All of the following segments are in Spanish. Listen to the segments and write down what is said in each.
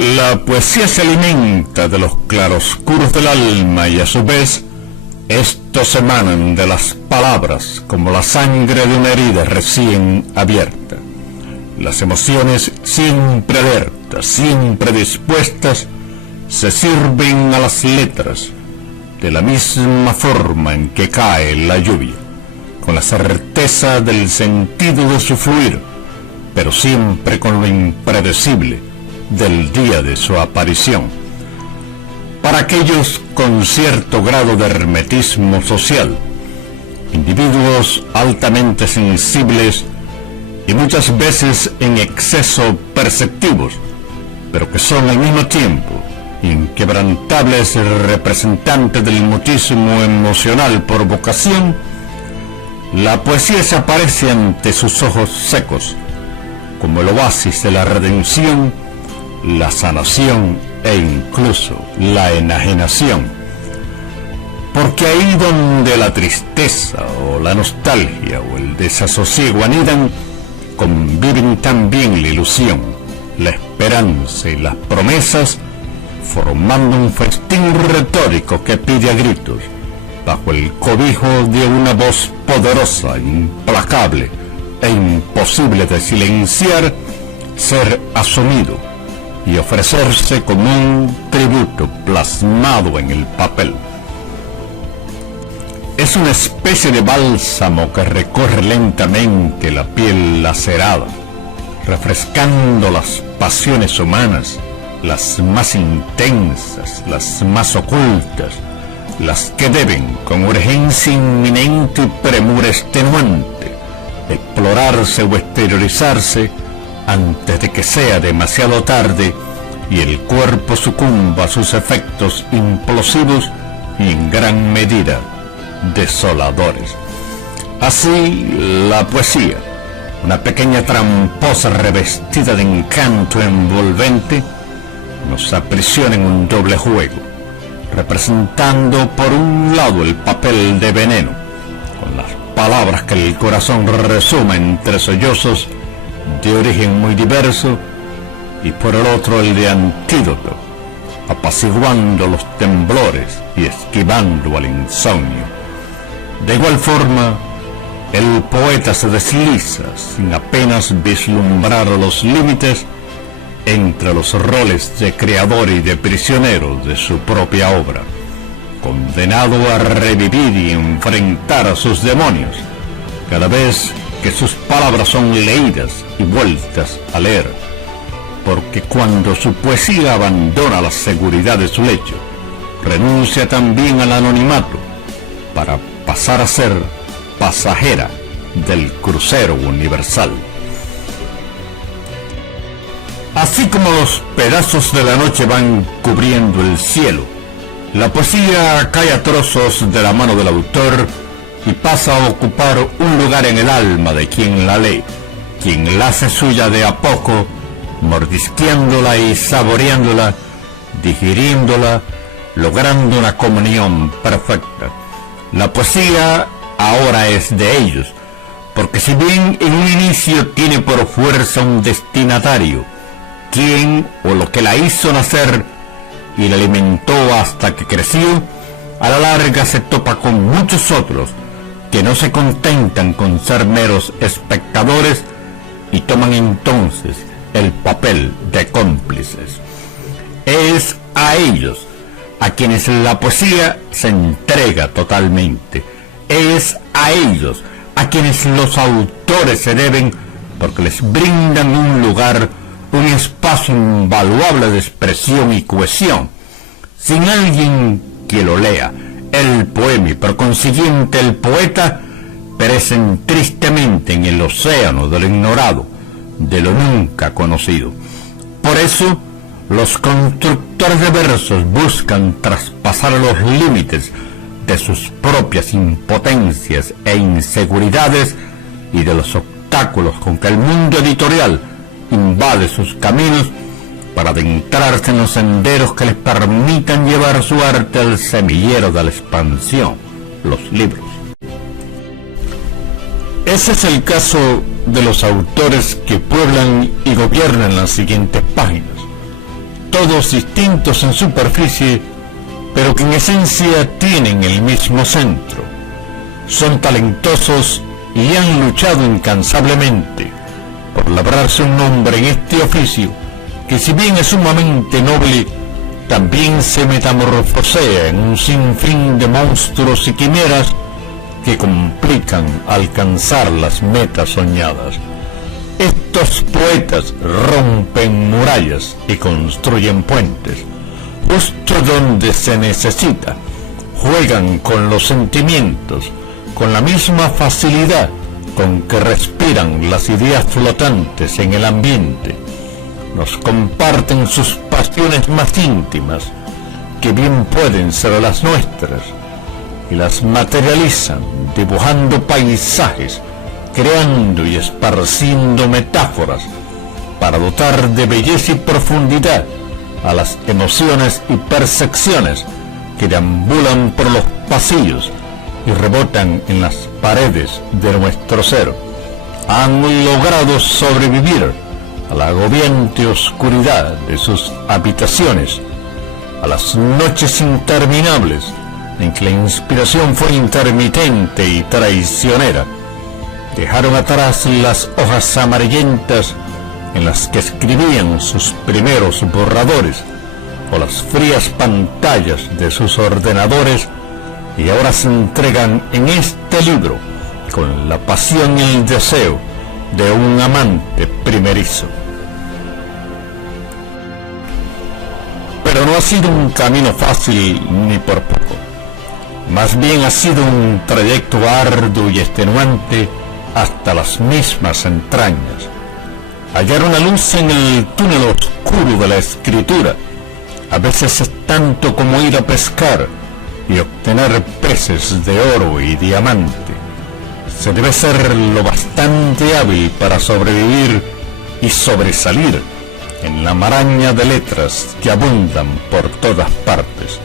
La poesía se alimenta de los claroscuros del alma y a su vez estos emanan de las palabras como la sangre de una herida recién abierta. Las emociones siempre alertas, siempre dispuestas, se sirven a las letras de la misma forma en que cae la lluvia, con la certeza del sentido de su fluir, pero siempre con lo impredecible del día de su aparición. Para aquellos con cierto grado de hermetismo social, individuos altamente sensibles y muchas veces en exceso perceptivos, pero que son al mismo tiempo inquebrantables representantes del mutismo emocional por vocación, la poesía se aparece ante sus ojos secos como el oasis de la redención, la sanación e incluso la enajenación. Porque ahí donde la tristeza o la nostalgia o el desasosiego anidan, conviven también la ilusión, la esperanza y las promesas, formando un festín retórico que pide a gritos, bajo el cobijo de una voz poderosa, implacable e imposible de silenciar, ser asumido y ofrecerse como un tributo plasmado en el papel. Es una especie de bálsamo que recorre lentamente la piel lacerada, refrescando las pasiones humanas, las más intensas, las más ocultas, las que deben, con urgencia inminente y premura extenuante, explorarse o exteriorizarse antes de que sea demasiado tarde y el cuerpo sucumba a sus efectos implosivos y en gran medida desoladores. Así, la poesía, una pequeña tramposa revestida de encanto envolvente, nos aprisiona en un doble juego, representando por un lado el papel de veneno, con las palabras que el corazón resuma entre sollozos de origen muy diverso, y por el otro el de antídoto, apaciguando los temblores y esquivando al insomnio. De igual forma, el poeta se desliza sin apenas vislumbrar los límites entre los roles de creador y de prisionero de su propia obra, condenado a revivir y enfrentar a sus demonios cada vez que sus palabras son leídas y vueltas a leer, porque cuando su poesía abandona la seguridad de su lecho, renuncia también al anonimato para pasar a ser pasajera del crucero universal. Así como los pedazos de la noche van cubriendo el cielo, la poesía cae a trozos de la mano del autor y pasa a ocupar un lugar en el alma de quien la lee, quien la hace suya de a poco, mordisqueándola y saboreándola, digiriéndola, logrando una comunión perfecta. La poesía ahora es de ellos, porque si bien en un inicio tiene por fuerza un destinatario, quien o lo que la hizo nacer y la alimentó hasta que creció, a la larga se topa con muchos otros que no se contentan con ser meros espectadores y toman entonces el papel de cómplices. Es a ellos a quienes la poesía se entrega totalmente. Es a ellos a quienes los autores se deben, porque les brindan un lugar, un espacio invaluable de expresión y cohesión. Sin alguien que lo lea, el poema y por consiguiente el poeta perecen tristemente en el océano de lo ignorado, de lo nunca conocido. Por eso, los constructores de versos buscan traspasar los límites de sus propias impotencias e inseguridades y de los obstáculos con que el mundo editorial invade sus caminos para adentrarse en los senderos que les permitan llevar su arte al semillero de la expansión, los libros. Ese es el caso de los autores que pueblan y gobiernan las siguientes páginas. todos distintos en superficie, pero que en esencia tienen el mismo centro. Son talentosos y han luchado incansablemente por labrarse un nombre en este oficio, que si bien es sumamente noble, también se metamorfosea en un sinfín de monstruos y quimeras que complican alcanzar las metas soñadas. Estos poetas rompen murallas y construyen puentes, justo donde se necesita. Juegan con los sentimientos, con la misma facilidad con que respiran las ideas flotantes en el ambiente. Nos comparten sus pasiones más íntimas, que bien pueden ser las nuestras, y las materializan dibujando paisajes, creando y esparciendo metáforas para dotar de belleza y profundidad a las emociones y percepciones que deambulan por los pasillos y rebotan en las paredes de nuestro ser. Han logrado sobrevivir a la agobiante oscuridad de sus habitaciones, a las noches interminables en que la inspiración fue intermitente y traicionera. Dejaron atrás las hojas amarillentas en las que escribían sus primeros borradores, o las frías pantallas de sus ordenadores, y ahora se entregan en este libro con la pasión y el deseo de un amante primerizo. Pero no ha sido un camino fácil ni por poco. Más bien ha sido un trayecto arduo y extenuante hasta las mismas entrañas. Hallar una luz en el túnel oscuro de la escritura a veces es tanto como ir a pescar y obtener peces de oro y diamante. Se debe ser lo bastante hábil para sobrevivir y sobresalir en la maraña de letras que abundan por todas partes.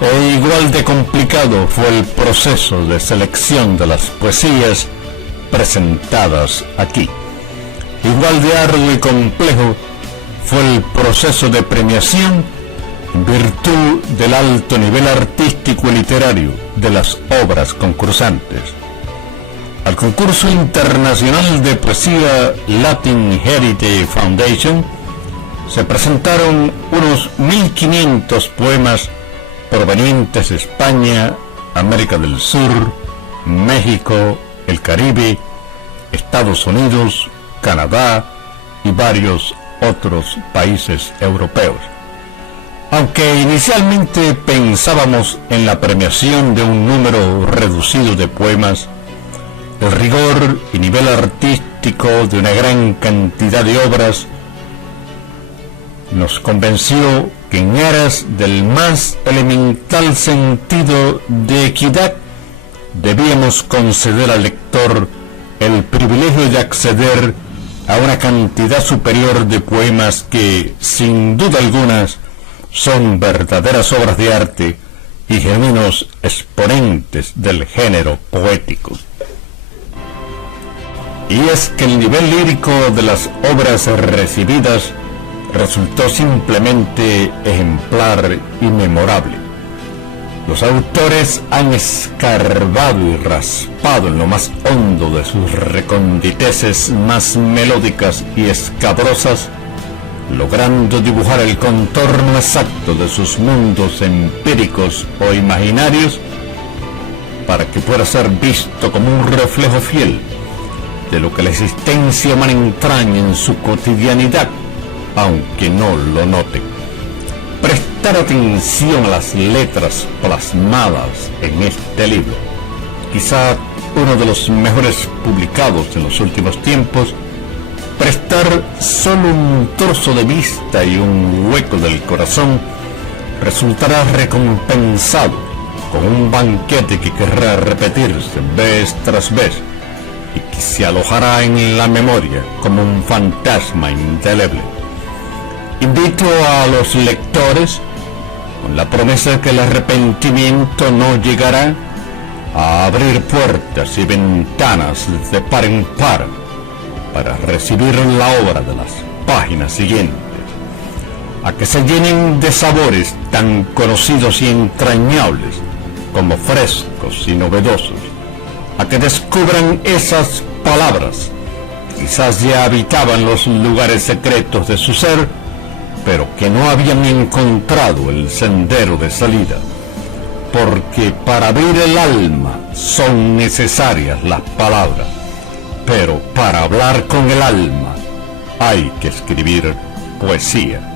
E igual de complicado fue el proceso de selección de las poesías presentadas aquí. Igual de arduo y complejo fue el proceso de premiación en virtud del alto nivel artístico y literario de las obras concursantes. Al concurso internacional de poesía Latin Heritage Foundation se presentaron unos 1500 poemas provenientes de España, América del Sur, México, el Caribe, Estados Unidos, Canadá y varios otros países europeos. Aunque inicialmente pensábamos en la premiación de un número reducido de poemas, el rigor y nivel artístico de una gran cantidad de obras nos convenció que en aras del más elemental sentido de equidad debíamos conceder al lector el privilegio de acceder a una cantidad superior de poemas que, sin duda alguna, son verdaderas obras de arte y genuinos exponentes del género poético. Y es que el nivel lírico de las obras recibidas resultó simplemente ejemplar y memorable. Los autores han escarbado y raspado en lo más hondo de sus reconditeces más melódicas y escabrosas, logrando dibujar el contorno exacto de sus mundos empíricos o imaginarios para que pueda ser visto como un reflejo fiel de lo que la existencia humana entraña en su cotidianidad, aunque no lo noten. Prestar atención a las letras plasmadas en este libro, quizá uno de los mejores publicados en los últimos tiempos, prestar solo un trozo de vista y un hueco del corazón resultará recompensado con un banquete que querrá repetirse vez tras vez y que se alojará en la memoria como un fantasma indeleble. Invito a los lectores, con la promesa que el arrepentimiento no llegará, a abrir puertas y ventanas de par en par para recibir la obra de las páginas siguientes, a que se llenen de sabores tan conocidos y entrañables como frescos y novedosos, a que descubran esas palabras que quizás ya habitaban los lugares secretos de su ser, pero que no habían encontrado el sendero de salida, porque para abrir el alma son necesarias las palabras, pero para hablar con el alma hay que escribir poesía.